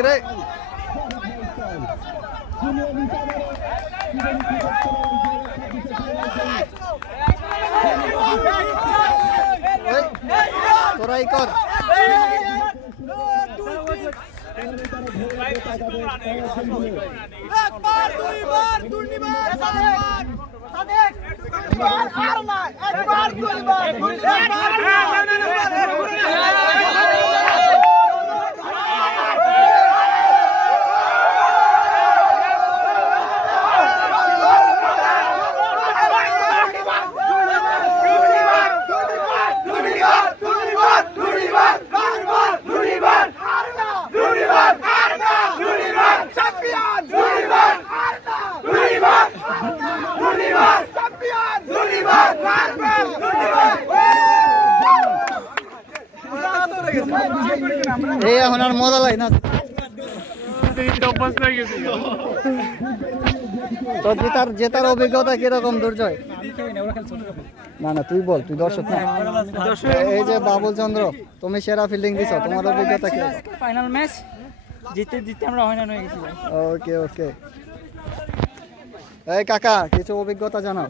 কি রে তোরাই কর এই এখন আর মজা লাগে না তো জেতার অভিজ্ঞতা কিরকম দুর্জয় না না তুই বল তুই দর্শক না এই যে বাবুল চন্দ্র তুমি সেরা ফিল্ডিং দিছো তোমার অভিজ্ঞতা কি ফাইনাল ম্যাচ জিতে জিতে আমরা হয়রান হয়ে গেছি ওকে ওকে এই কাকা কিছু অভিজ্ঞতা জানাও